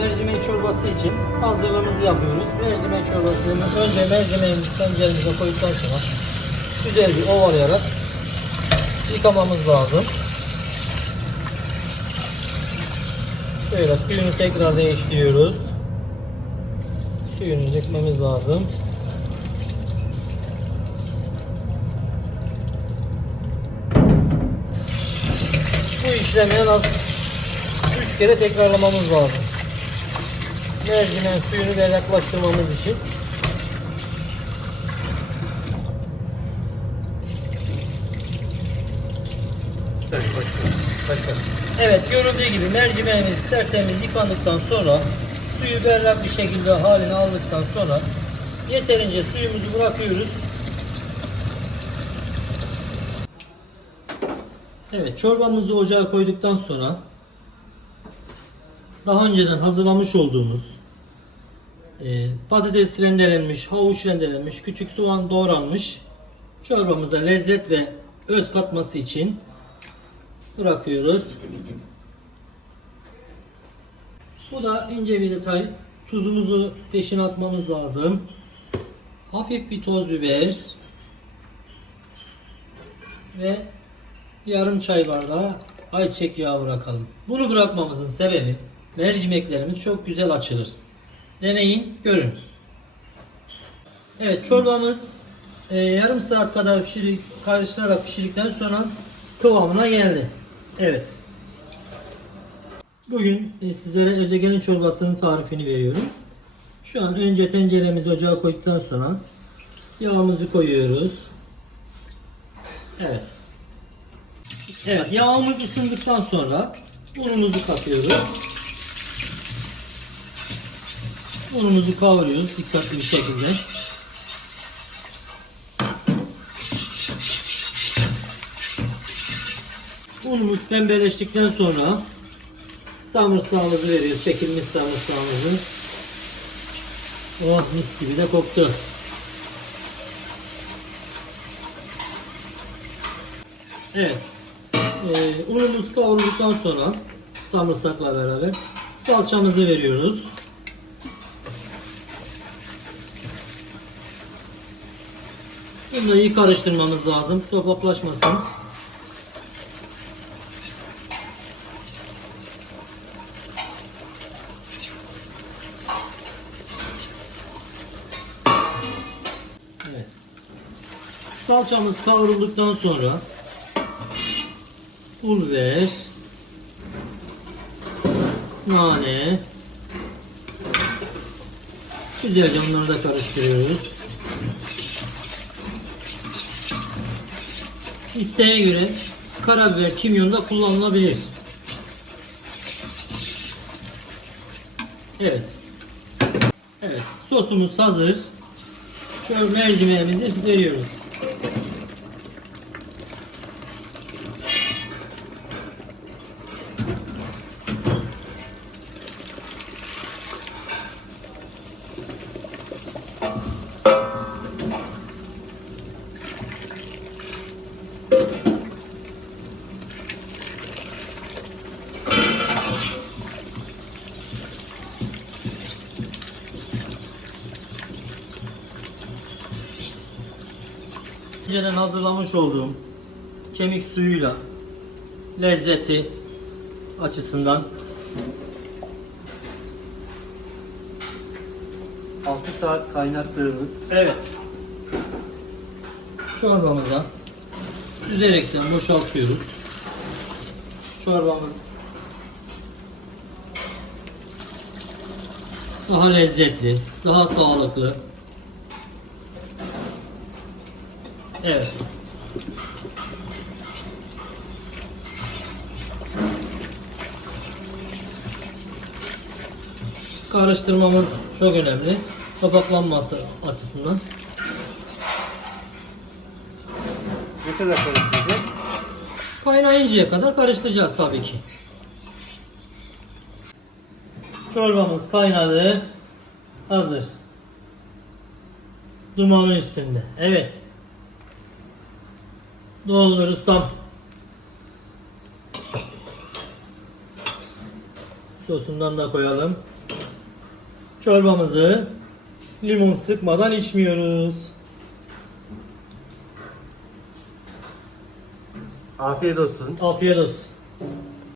mercimek çorbası için hazırlığımızı yapıyoruz. Mercimek çorbasını önce mercimeğimizi tenceremize koyduktan sonra güzel bir ovalayarak yıkamamız lazım. Şöyle suyunu tekrar değiştiriyoruz. Suyunu dökmemiz lazım. Bu işlemi en az 3 kere tekrarlamamız lazım. Mercimeğin suyunu berraklaştırmamız için. Evet görüldüğü gibi mercimeğimiz tertemiz yıkandıktan sonra suyu berrak bir şekilde haline aldıktan sonra yeterince suyumuzu bırakıyoruz. Evet çorbamızı ocağa koyduktan sonra daha önceden hazırlamış olduğumuz e, patates rendelenmiş, havuç rendelenmiş, küçük soğan doğranmış çorbamıza lezzet ve öz katması için bırakıyoruz. Bu da ince bir detay. Tuzumuzu peşine atmamız lazım. Hafif bir toz biber ve yarım çay bardağı ayçiçek yağı bırakalım. Bunu bırakmamızın sebebi mercimeklerimiz çok güzel açılır. Deneyin, görün. Evet, çorbamız e, yarım saat kadar pişirik, karıştırarak pişirdikten sonra kıvamına geldi. Evet. Bugün e, sizlere özegenin çorbasının tarifini veriyorum. Şu an önce tenceremizi ocağa koyduktan sonra yağımızı koyuyoruz. Evet. Evet yağımız ısındıktan sonra unumuzu katıyoruz. Unumuzu kavuruyoruz dikkatli bir şekilde. Unumuz pembeleştikten sonra samırsağımızı veriyoruz. Çekilmiş samırsağımızı. Oh mis gibi de koktu. Evet. Ee, unumuz kavrulduktan sonra samırsakla beraber salçamızı veriyoruz. Bunu iyi karıştırmamız lazım. Topaklaşmasın. Evet. Salçamız kavrulduktan sonra pul biber, nane, güzelce onları da karıştırıyoruz. İsteğe göre karabiber, kimyon da kullanılabilir. Evet. Evet, sosumuz hazır. Şöyle mercimeğimizi veriyoruz. Önceden hazırlamış olduğum kemik suyuyla lezzeti açısından 6 saat kaynattığımız evet çorbamıza süzerekten boşaltıyoruz. Çorbamız daha lezzetli, daha sağlıklı. Evet. Karıştırmamız çok önemli. Topaklanması açısından. ne kadar karıştıracak? Kaynayıncaya kadar karıştıracağız tabii ki. Çorbamız kaynadı. Hazır. Dumanı üstünde. Evet. Doldur ustam. Sosundan da koyalım. çorbamızı limon sıkmadan içmiyoruz. Afiyet olsun. Afiyet olsun.